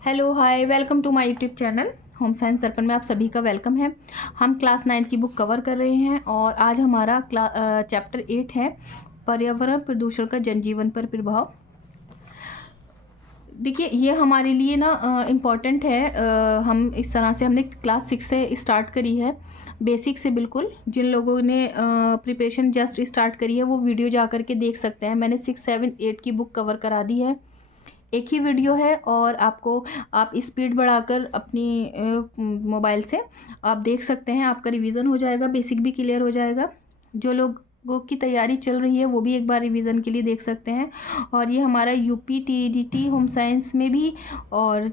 Hello hi welcome to my YouTube channel home science Darpan में आप सभी का वेलकम है। हम क्लास 9 की बुक कवर कर रहे हैं और आज हमारा चैप्टर 8 है पर्यावरण प्रदूषण का जनजीवन पर प्रभाव। देखिए ये हमारे लिए ना इम्पॉर्टेंट है। हम इस तरह से हमने क्लास 6 से स्टार्ट करी है, बेसिक से बिल्कुल। जिन लोगों ने प्रिपरेशन जस्ट स्टार्ट करी है वो वीडियो जा कर के देख सकते हैं। मैंने 6, 7, 8 की बुक कवर करा दी है, एक ही वीडियो है और आप स्पीड बढ़ाकर अपनी मोबाइल से आप देख सकते हैं। आपका रिवीजन हो जाएगा, बेसिक भी क्लियर हो जाएगा। जो लोगों की तैयारी चल रही है वो भी एक बार रिवीजन के लिए देख सकते हैं। और ये हमारा यूपी टीजीटी होम साइंस में भी और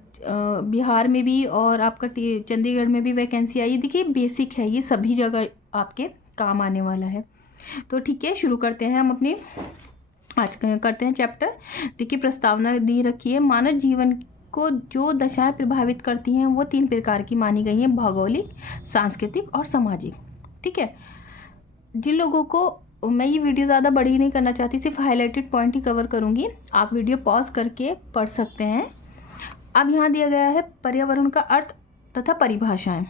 बिहार में भी और आपका चंडीगढ़ में भी वैकेंसी आई है। देखिए बेसिक है, ये सभी जगह आपके काम आने वाला है। तो ठीक है, शुरू करते हैं हम अपनी आज करते हैं चैप्टर। देखिए प्रस्तावना दी रखी है, मानव जीवन को जो दशाएं प्रभावित करती हैं वो 3 प्रकार की मानी गई हैं, भौगोलिक, सांस्कृतिक और सामाजिक। ठीक है, जिन लोगों को मैं ये वीडियो ज़्यादा बड़ी नहीं करना चाहती, सिर्फ हाईलाइटेड पॉइंट ही कवर करूँगी। आप वीडियो पॉज करके पढ़ सकते हैं। अब यहाँ दिया गया है पर्यावरण का अर्थ तथा परिभाषाएं।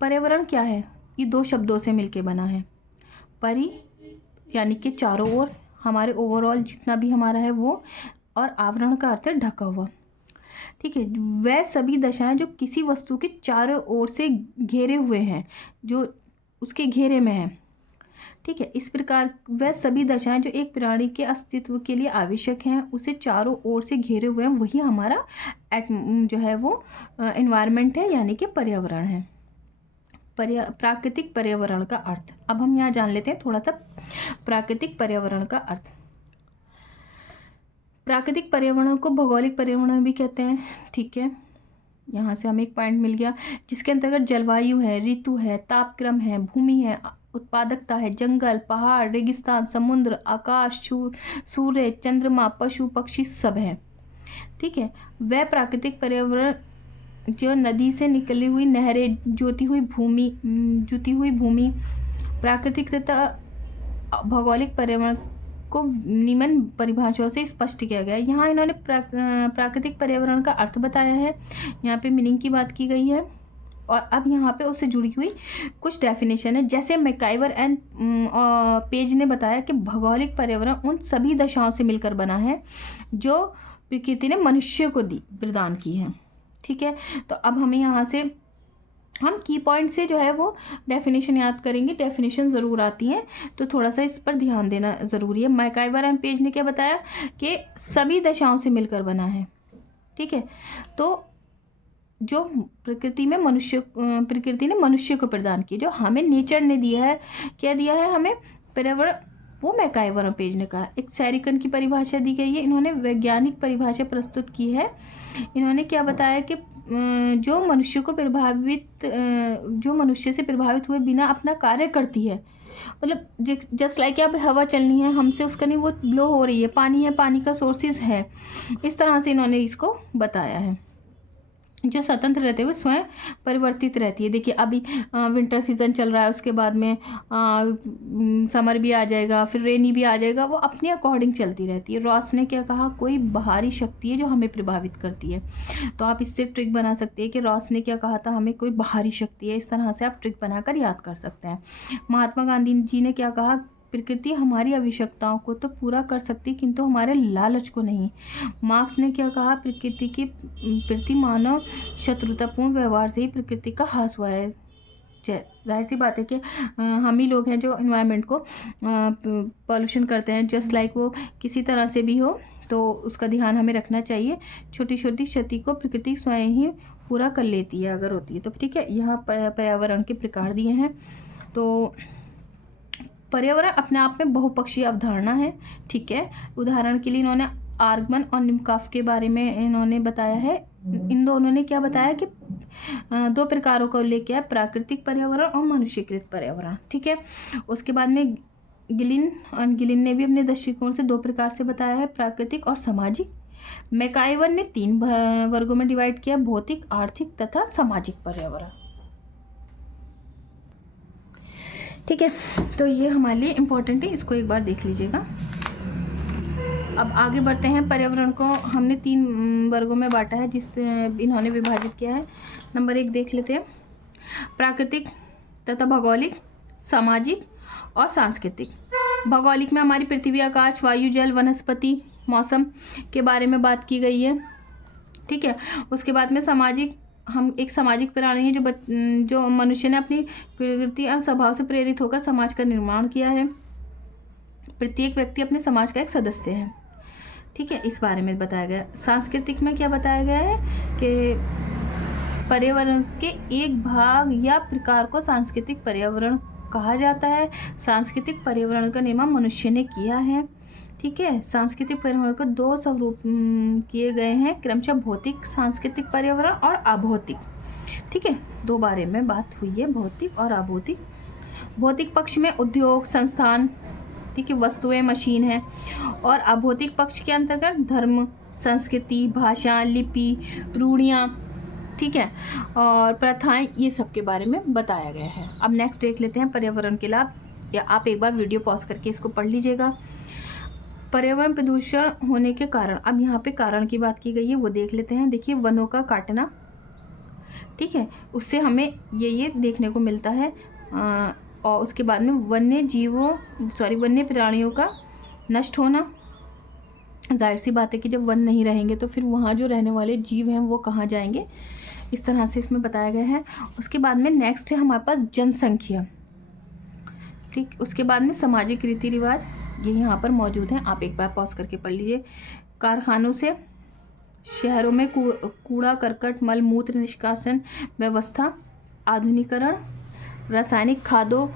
पर्यावरण क्या है? ये 2 शब्दों से मिलके बना है। परि यानी कि चारों ओर, हमारे ओवरऑल जितना भी हमारा है वो, और आवरण का अर्थ है ढका हुआ। ठीक है, वह सभी दशाएं जो किसी वस्तु के चारों ओर से घेरे हुए हैं, जो उसके घेरे में है। ठीक है, इस प्रकार वह सभी दशाएं जो एक प्राणी के अस्तित्व के लिए आवश्यक हैं, उसे चारों ओर से घेरे हुए हैं, वही हमारा जो है वो एनवायरनमेंट है, यानी कि पर्यावरण है। प्राकृतिक पर्यावरण का अर्थ अब हम यहाँ जान लेते हैं थोड़ा सा। प्राकृतिक पर्यावरण का अर्थ, प्राकृतिक पर्यावरण को भौगोलिक पर्यावरण भी कहते हैं। ठीक है, यहाँ से हमें एक पॉइंट मिल गया, जिसके अंतर्गत जलवायु है, ऋतु है, तापक्रम है, भूमि है, उत्पादकता है, जंगल, पहाड़, रेगिस्तान, समुद्र, आकाश, सूर्य, चंद्रमा, पशु पक्षी सब है। ठीक है, वह प्राकृतिक पर्यावरण जो नदी से निकली हुई नहरें, जुती हुई भूमि, प्राकृतिक तथा भौगोलिक पर्यावरण को निम्न परिभाषाओं से स्पष्ट किया गया है। यहाँ इन्होंने प्राकृतिक पर्यावरण का अर्थ बताया है, यहाँ पे मीनिंग की बात की गई है। और अब यहाँ पे उससे जुड़ी हुई कुछ डेफिनेशन है, जैसे मैकाइवर एंड पेज ने बताया कि भौगोलिक पर्यावरण उन सभी दशाओं से मिलकर बना है जो प्रकृति ने मनुष्य को प्रदान की है। ठीक है, तो अब हमें यहाँ से हम की पॉइंट से जो है वो डेफिनेशन याद करेंगे। डेफिनेशन ज़रूर आती हैं तो थोड़ा सा इस पर ध्यान देना ज़रूरी है। मैकाइवर एंड पेज ने क्या बताया कि सभी दशाओं से मिलकर बना है। ठीक है, तो जो प्रकृति ने मनुष्य को प्रदान की, जो हमें नेचर ने दिया है, क्या दिया है हमें? पर्यावरण, वो मैकाइवर एंड पेज ने कहा। एक सैरिकन की परिभाषा दी गई है, इन्होंने वैज्ञानिक परिभाषा प्रस्तुत की है। इन्होंने क्या बताया कि जो मनुष्य से प्रभावित हुए बिना अपना कार्य करती है, मतलब जस्ट लाइक अब हवा चलनी है हमसे, उसका नहीं, वो ब्लो हो रही है, पानी है, पानी का सोर्सेज है, इस तरह से इन्होंने इसको बताया है। जो स्वतंत्र रहते हुए स्वयं परिवर्तित रहती है। देखिए अभी विंटर सीजन चल रहा है, उसके बाद में समर भी आ जाएगा, फिर रेनी भी आ जाएगा, वो अपने अकॉर्डिंग चलती रहती है। रॉस ने क्या कहा? कोई बाहरी शक्ति है जो हमें प्रभावित करती है। तो आप इससे ट्रिक बना सकते हैं कि रॉस ने क्या कहा था, हमें कोई बाहरी शक्ति है। इस तरह से आप ट्रिक बनाकर याद कर सकते हैं। महात्मा गांधी जी ने क्या कहा? प्रकृति हमारी आवश्यकताओं को तो पूरा कर सकती किंतु हमारे लालच को नहीं। मार्क्स ने क्या कहा? प्रकृति के प्रति मानव शत्रुतापूर्ण व्यवहार से ही प्रकृति का ह्रास हुआ है। जाहिर सी बात है कि हम ही लोग हैं जो एनवायरनमेंट को पॉल्यूशन करते हैं। जस्ट लाइक वो किसी तरह से भी हो तो उसका ध्यान हमें रखना चाहिए। छोटी छोटी क्षति को प्रकृति स्वयं ही पूरा कर लेती है अगर होती है तो। ठीक है, यहाँ पर्यावरण के प्रकार दिए हैं। तो पर्यावरण अपने आप में बहुपक्षीय अवधारणा है। ठीक है, उदाहरण के लिए इन्होंने आर्गमन और निम्काफ के बारे में इन्होंने बताया है। इन दोनों ने क्या बताया कि 2 प्रकारों का उल्लेख किया है, प्राकृतिक पर्यावरण और मनुष्यकृत पर्यावरण। ठीक है, उसके बाद में गिलिन ने भी अपने दृष्टिकोण से 2 प्रकार से बताया है, प्राकृतिक और सामाजिक। मैकाइवर ने 3 वर्गों में डिवाइड किया, भौतिक, आर्थिक तथा सामाजिक पर्यावरण। ठीक है, तो ये हमारे लिए इम्पोर्टेंट है, इसको एक बार देख लीजिएगा। अब आगे बढ़ते हैं। पर्यावरण को हमने 3 वर्गों में बांटा है, इन्होंने विभाजित किया है। नंबर 1 देख लेते हैं, प्राकृतिक तथा भौगोलिक, सामाजिक और सांस्कृतिक। भौगोलिक में हमारी पृथ्वी, आकाश, वायु, जल, वनस्पति, मौसम के बारे में बात की गई है, ठीक है। उसके बाद में सामाजिक, हम एक सामाजिक प्राणी हैं जो मनुष्य ने अपनी प्रकृति और स्वभाव से प्रेरित होकर समाज का निर्माण किया है। प्रत्येक व्यक्ति अपने समाज का एक सदस्य है, ठीक है, इस बारे में बताया गया। सांस्कृतिक में क्या बताया गया है कि पर्यावरण के एक भाग या प्रकार को सांस्कृतिक पर्यावरण कहा जाता है। सांस्कृतिक पर्यावरण का निर्माण मनुष्य ने किया है, ठीक है। सांस्कृतिक पर्यावरण को 2 स्वरूप किए गए हैं, क्रमशः भौतिक सांस्कृतिक पर्यावरण और अभौतिक, ठीक है। 2 बारे में बात हुई है, भौतिक और अभौतिक। भौतिक पक्ष में उद्योग, संस्थान, ठीक है, वस्तुएं, मशीन है। और अभौतिक पक्ष के अंतर्गत धर्म, संस्कृति, भाषा, लिपि, रूढ़ियाँ, ठीक है, और प्रथाएं, ये सब के बारे में बताया गया है। अब नेक्स्ट देख लेते हैं पर्यावरण के लाभ, या आप एक बार वीडियो पॉज करके इसको पढ़ लीजिएगा। पर्यावरण प्रदूषण होने के कारण, अब यहाँ पे कारण की बात की गई है, वो देख लेते हैं। देखिए, वनों का काटना, ठीक है, उससे हमें ये देखने को मिलता है। और उसके बाद में वन्य प्राणियों का नष्ट होना। जाहिर सी बात है कि जब वन नहीं रहेंगे तो फिर वहाँ जो रहने वाले जीव हैं वो कहाँ जाएंगे, इस तरह से इसमें बताया गया है। उसके बाद में नेक्स्ट है हमारे पास जनसंख्या, ठीक। उसके बाद में सामाजिक रीति रिवाज, ये यहाँ पर मौजूद हैं, आप एक बार पॉज करके पढ़ लीजिए। कारखानों से शहरों में कूड़ा करकट, मल मूत्र निष्कासन व्यवस्था, आधुनिकीकरण, रासायनिक खादों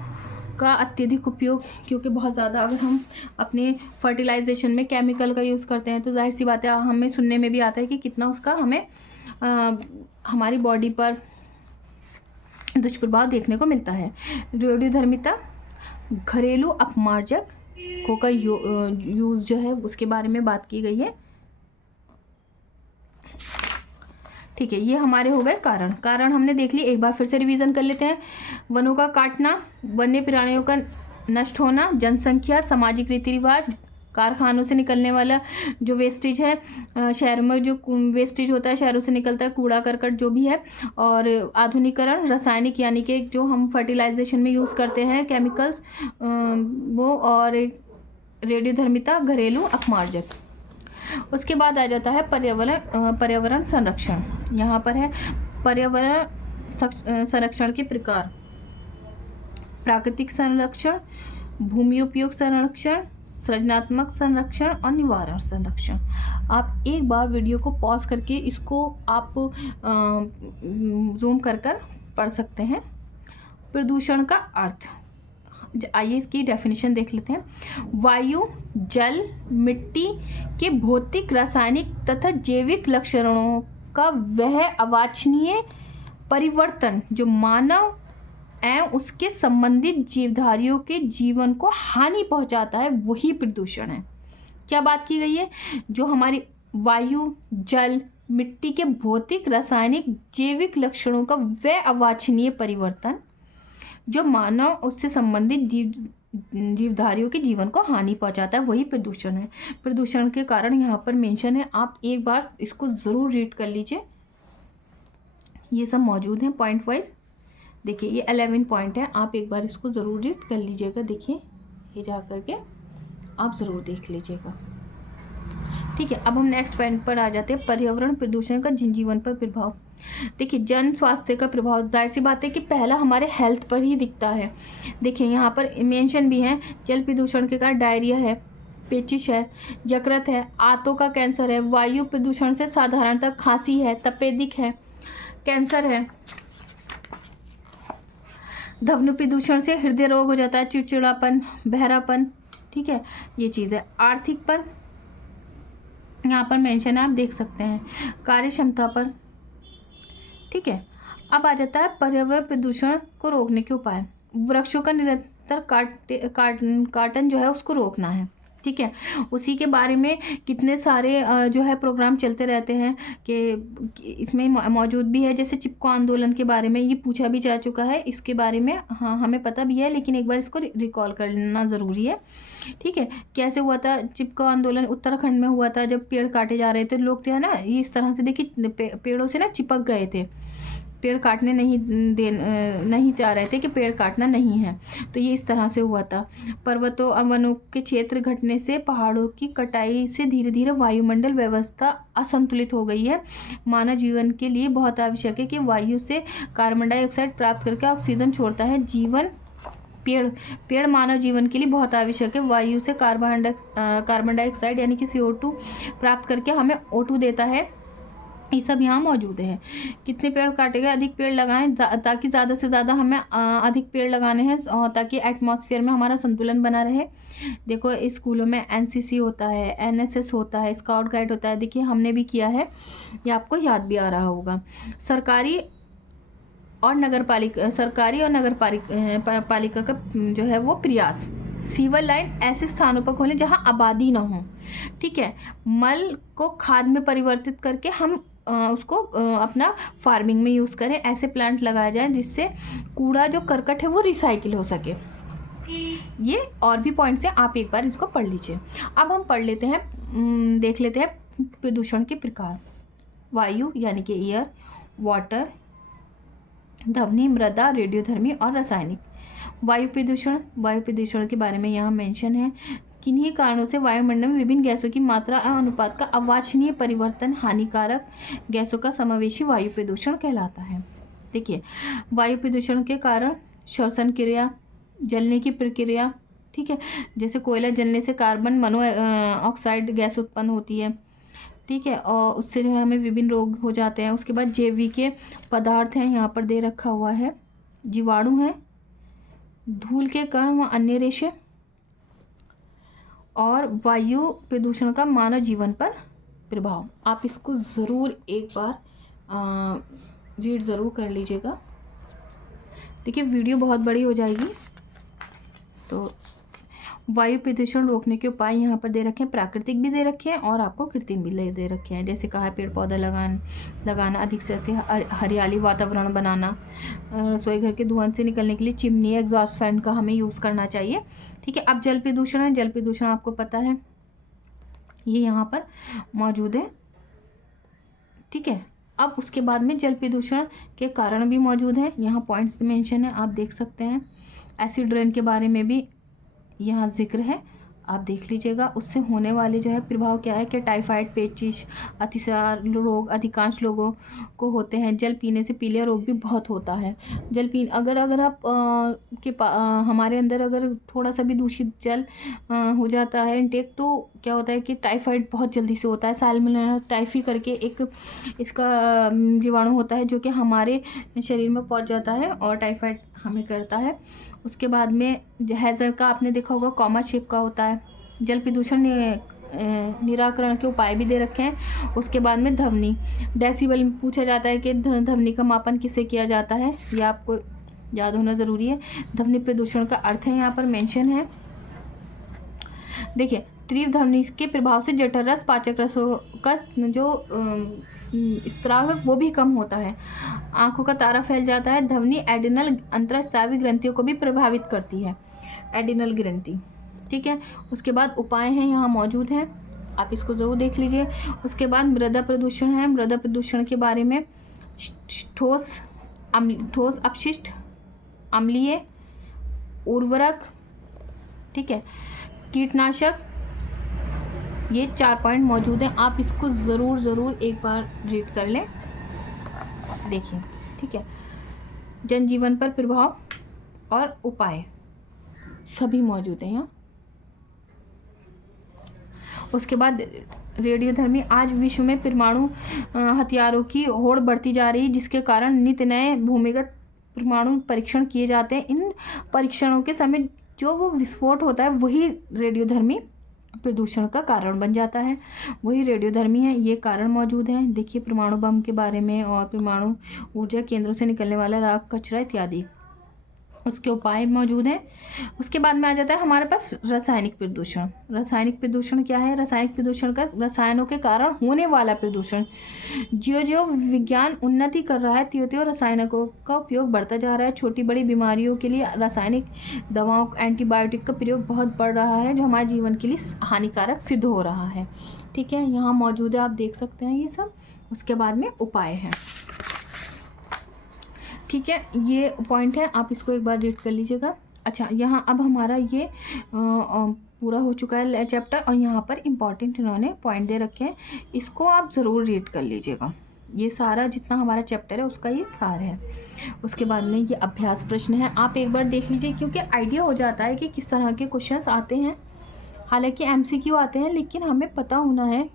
का अत्यधिक उपयोग, क्योंकि बहुत ज़्यादा अगर हम अपने फर्टिलाइजेशन में केमिकल का यूज़ करते हैं तो जाहिर सी बात है हमें सुनने में भी आता है कि कितना उसका हमें हमारी बॉडी पर दुष्प्रभाव देखने को मिलता है। रेडियोधर्मिता, घरेलू अपमार्जक का यूज़ जो है उसके बारे में बात की गई है, ठीक है। ये हमारे हो गए कारण हमने देख ली, एक बार फिर से रिवीजन कर लेते हैं। वनों का काटना, वन्य प्राणियों का नष्ट होना, जनसंख्या, सामाजिक रीति रिवाज, कारखानों से निकलने वाला जो वेस्टेज है, शहरों में जो वेस्टेज होता है शहरों से निकलता है, कूड़ा करकट जो भी है, और आधुनिकीकरण, रासायनिक यानी कि जो हम फर्टिलाइजेशन में यूज़ करते हैं केमिकल्स वो, और रेडियोधर्मिता, घरेलू अपमार्जक। उसके बाद आ जाता है पर्यावरण संरक्षण। यहाँ पर है पर्यावरण संरक्षण के प्रकार: प्राकृतिक संरक्षण, भूमि उपयोग संरक्षण, सृजनात्मक संरक्षण और निवारण संरक्षण। आप एक बार वीडियो को पॉज करके इसको आप जूम कर पढ़ सकते हैं। प्रदूषण का अर्थ, आइए इसकी डेफिनेशन देख लेते हैं। वायु, जल, मिट्टी के भौतिक, रासायनिक तथा जैविक लक्षणों का वह अवांछनीय परिवर्तन जो मानव एवं उसके संबंधित जीवधारियों के जीवन को हानि पहुंचाता है, वही प्रदूषण है। क्या बात की गई है? जो हमारी वायु, जल, मिट्टी के भौतिक, रासायनिक, जैविक लक्षणों का वह अवांछनीय परिवर्तन जो मानव उससे संबंधित जीवधारियों के जीवन को हानि पहुंचाता है, वही प्रदूषण है। प्रदूषण के कारण यहाँ पर मेंशन है, आप एक बार इसको ज़रूर रीड कर लीजिए। ये सब मौजूद हैं पॉइंट वाइज। देखिए ये 11 पॉइंट है, आप एक बार इसको ज़रूर रीड कर लीजिएगा। देखिए ये जा करके आप ज़रूर देख लीजिएगा, ठीक है। अब हम नेक्स्ट पॉइंट पर आ जाते हैं, पर्यावरण प्रदूषण का जनजीवन पर प्रभाव। देखिए जन स्वास्थ्य का प्रभाव, जाहिर सी बात है कि पहला हमारे हेल्थ पर ही दिखता है। देखिए यहाँ पर मेंशन भी है, जल प्रदूषण के कारण डायरिया है, पेचिश है, यकृत है, आंतों का कैंसर है, वायु प्रदूषण से साधारणतः खांसी है, तपेदिक है, कैंसर है, ध्वनि प्रदूषण से हृदय रोग हो जाता है, चिड़चिड़ापन, बहरापन, ठीक है, ये चीज़ है। आर्थिक पर यहाँ पर मेंशन है, आप देख सकते हैं, कार्य क्षमता पर, ठीक है। अब आ जाता है पर्यावरण प्रदूषण को रोकने के उपाय। वृक्षों का निरंतर काटन जो है उसको रोकना है, ठीक है। उसी के बारे में कितने सारे जो है प्रोग्राम चलते रहते हैं कि इसमें मौजूद भी है। जैसे चिपको आंदोलन के बारे में ये पूछा भी जा चुका है, इसके बारे में हाँ हमें पता भी है, लेकिन एक बार इसको रिकॉल कर लेना ज़रूरी है। ठीक है, कैसे हुआ था चिपको आंदोलन? उत्तराखंड में हुआ था, जब पेड़ काटे जा रहे थे, लोग जो है ना ये इस तरह से देखिए पेड़ों से ना चिपक गए थे, पेड़ काटने नहीं चाह रहे थे कि पेड़ काटना नहीं है, तो ये इस तरह से हुआ था। पर्वतों वनों के क्षेत्र घटने से पहाड़ों की कटाई से धीरे धीरे वायुमंडल व्यवस्था असंतुलित हो गई है। मानव जीवन के लिए बहुत आवश्यक है कि वायु से कार्बन डाइऑक्साइड प्राप्त करके ऑक्सीजन छोड़ता है। पेड़ मानव जीवन के लिए बहुत आवश्यक है। वायु से कार्बन डाइऑक्साइड यानी कि CO2 प्राप्त करके हमें O2 देता है। ये सब यहाँ मौजूद है। कितने पेड़ काटे गए? अधिक पेड़ लगाएं ताकि ज़्यादा से ज़्यादा हमें अधिक पेड़ लगाने हैं ताकि एटमॉस्फेयर में हमारा संतुलन बना रहे। देखो स्कूलों में NCC होता है, NSS होता है, स्काउट गाइड होता है, देखिए हमने भी किया है, ये आपको याद भी आ रहा होगा। सरकारी और नगर पालिका का जो है वो प्रयास, सीवर लाइन ऐसे स्थानों पर खोलें जहां आबादी ना हो। ठीक है, मल को खाद में परिवर्तित करके हम उसको अपना फार्मिंग में यूज़ करें। ऐसे प्लांट लगाए जाएं जिससे कूड़ा जो करकट है वो रिसाइकिल हो सके। ये और भी पॉइंट्स हैं, आप एक बार इसको पढ़ लीजिए। अब हम पढ़ लेते हैं, देख लेते हैं प्रदूषण के प्रकार। वायु यानी कि एयर, वाटर, ध्वनि, मृदा, रेडियोधर्मी और रासायनिक। वायु प्रदूषण के बारे में यहाँ मेंशन है। किन्हीं कारणों से वायुमंडल में विभिन्न गैसों की मात्रा और अनुपात का अवांछनीय परिवर्तन हानिकारक गैसों का समावेशी वायु प्रदूषण कहलाता है। देखिए वायु प्रदूषण के कारण श्वसन क्रिया, जलने की प्रक्रिया, ठीक है, जैसे कोयला जलने से कार्बन मोनोऑक्साइड गैस उत्पन्न होती है। ठीक है, और उससे जो है हमें विभिन्न रोग हो जाते हैं। उसके बाद जैविक पदार्थ हैं, यहाँ पर दे रखा हुआ है, जीवाणु हैं, धूल के कण व अन्य रेशे, और वायु प्रदूषण का मानव जीवन पर प्रभाव। आप इसको ज़रूर एक बार रीड ज़रूर कर लीजिएगा। देखिए वीडियो बहुत बड़ी हो जाएगी, तो वायु प्रदूषण रोकने के उपाय यहाँ पर दे रखे हैं, प्राकृतिक भी दे रखे हैं और आपको कृत्रिम भी दे रखे हैं। जैसे कहा है पेड़ पौधा लगाना, अधिक से अधिक हरियाली वातावरण बनाना, रसोई घर के धुआं से निकलने के लिए चिमनी, एग्जॉस्ट फैन का हमें यूज़ करना चाहिए। ठीक है, अब जल प्रदूषण है। जल प्रदूषण आपको पता है, ये यहाँ पर मौजूद है। ठीक है, अब उसके बाद में जल प्रदूषण के कारण भी मौजूद हैं, यहाँ पॉइंट्स मेंशन है, आप देख सकते हैं। एसिड रेन के बारे में भी यहाँ जिक्र है, आप देख लीजिएगा। उससे होने वाले जो है प्रभाव क्या है कि टाइफाइड, पेचिश, अतिसार रोग अधिकांश लोगों को होते हैं। जल पीने से पीलिया रोग भी बहुत होता है। जल पी अगर आप हमारे अंदर अगर थोड़ा सा भी दूषित जल हो जाता है इनटेक, तो क्या होता है कि टाइफाइड बहुत जल्दी से होता है। सैल्मोनेला टाइफी करके एक इसका जीवाणु होता है जो कि हमारे शरीर में पहुंच जाता है और टाइफाइड हमें करता है। उसके बाद में हैज़र का आपने देखा होगा, कॉमा शेप का होता है। जल प्रदूषण निराकरण के उपाय भी दे रखे हैं। उसके बाद में ध्वनि, डेसिबल पूछा जाता है कि ध्वनि का मापन किससे किया जाता है, यह आपको याद होना ज़रूरी है। ध्वनि प्रदूषण का अर्थ है यहाँ पर मेंशन है। देखिए तीव्र ध्वनि के प्रभाव से जठर रस, पाचक रसों का जो स्त्राव है वो भी कम होता है। आंखों का तारा फैल जाता है। ध्वनि एडिनल अंतरस्रावी ग्रंथियों को भी प्रभावित करती है, एडिनल ग्रंथि। ठीक है, उसके बाद उपाय हैं यहाँ मौजूद हैं, आप इसको ज़रूर देख लीजिए। उसके बाद मृदा प्रदूषण है। मृदा प्रदूषण के बारे में ठोस अपशिष्ट, अम्लीय, उर्वरक, ठीक है, कीटनाशक, ये 4 पॉइंट मौजूद हैं। आप इसको ज़रूर एक बार रीड कर लें, देखिए। ठीक है, जनजीवन पर प्रभाव और उपाय सभी मौजूद हैं यहाँ। उसके बाद रेडियोधर्मी, आज विश्व में परमाणु हथियारों की होड़ बढ़ती जा रही है, जिसके कारण नित्य नए भूमिगत परमाणु परीक्षण किए जाते हैं। इन परीक्षणों के समय जो वो विस्फोट होता है वही रेडियोधर्मी प्रदूषण का कारण बन जाता है, वही रेडियोधर्मी है। ये कारण मौजूद हैं। देखिए परमाणु बम के बारे में और परमाणु ऊर्जा केंद्रों से निकलने वाला राख, कचरा इत्यादि। उसके उपाय मौजूद हैं। उसके बाद में आ जाता है हमारे पास रासायनिक प्रदूषण। रासायनिक प्रदूषण क्या है? रासायनिक प्रदूषण का रसायनों के कारण होने वाला प्रदूषण। ज्यों ज्यों विज्ञान उन्नति कर रहा है त्यों त्यों रासायनिकों का उपयोग बढ़ता जा रहा है। छोटी बड़ी बीमारियों के लिए रासायनिक दवाओं, एंटीबायोटिक का प्रयोग बहुत बढ़ रहा है, जो हमारे जीवन के लिए हानिकारक सिद्ध हो रहा है। ठीक है, यहाँ मौजूद है, आप देख सकते हैं ये सब। उसके बाद में उपाय है। ठीक है, ये पॉइंट है, आप इसको एक बार रीड कर लीजिएगा। अच्छा, यहाँ अब हमारा ये पूरा हो चुका है चैप्टर, और यहाँ पर इम्पॉर्टेंट इन्होंने पॉइंट दे रखे हैं, इसको आप ज़रूर रीड कर लीजिएगा। ये सारा जितना हमारा चैप्टर है उसका ये सार है। उसके बाद में ये अभ्यास प्रश्न है, आप एक बार देख लीजिए, क्योंकि आइडिया हो जाता है कि किस तरह के क्वेश्चंस आते हैं। हालांकि MCQ आते हैं, लेकिन हमें पता होना है,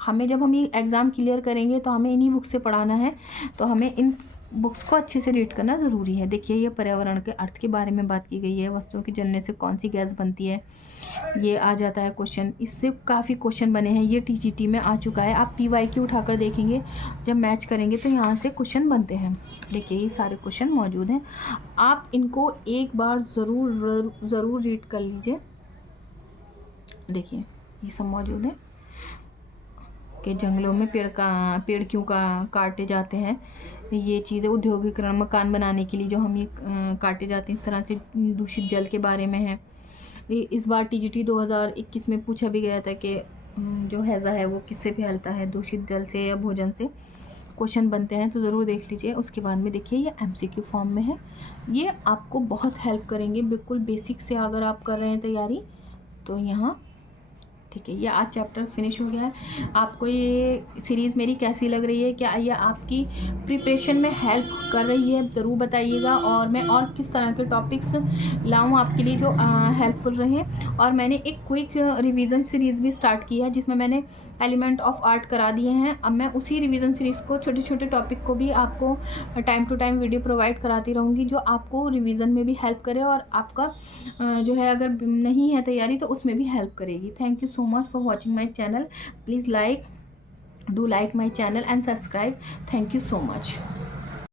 हमें जब हम ये एग्ज़ाम क्लियर करेंगे तो हमें इन्हीं बुक से पढ़ाना है, तो हमें इन बुक्स को अच्छे से रीड करना ज़रूरी है। देखिए, ये पर्यावरण के अर्थ के बारे में बात की गई है। वस्तुओं के जलने से कौन सी गैस बनती है, ये आ जाता है क्वेश्चन। इससे काफ़ी क्वेश्चन बने हैं, ये TGT में आ चुका है। आप PYQ उठाकर देखेंगे, जब मैच करेंगे तो यहाँ से क्वेश्चन बनते हैं। देखिए, ये सारे क्वेश्चन मौजूद हैं, आप इनको एक बार ज़रूर रीड कर लीजिए। देखिए, ये सब मौजूद है कि जंगलों में पेड़ क्यों काटे जाते हैं। ये चीज़ें औद्योगिकरण, मकान बनाने के लिए जो हम ये काटे जाते हैं, इस तरह से दूषित जल के बारे में है। इस बार TGT 2021 में पूछा भी गया था कि जो हैज़ा है वो किससे फैलता है, दूषित जल से या भोजन से। क्वेश्चन बनते हैं, तो ज़रूर देख लीजिए। उसके बाद में देखिए, ये MCQ फॉर्म में है, ये आपको बहुत हेल्प करेंगे। बिल्कुल बेसिक से अगर आप कर रहे हैं तैयारी, तो यहाँ ठीक है। ये आज चैप्टर फिनिश हो गया है। आपको ये सीरीज़ मेरी कैसी लग रही है, क्या ये आपकी प्रिपरेशन में हेल्प कर रही है, ज़रूर बताइएगा। और मैं और किस तरह के टॉपिक्स लाऊं आपके लिए जो हेल्पफुल रहें। और मैंने एक क्विक रिवीजन सीरीज़ भी स्टार्ट की है, जिसमें मैंने एलिमेंट ऑफ आर्ट करा दिए हैं। अब मैं उसी रिवीजन सीरीज़ को, छोटे छोटे टॉपिक को भी आपको time to time video provide कराती रहूँगी, जो आपको रिवीजन में भी हेल्प करे, और आपका जो है अगर नहीं है तैयारी तो उसमें भी हेल्प करेगी। Thank you so much for watching my channel. Please do like my channel and subscribe. Thank you so much.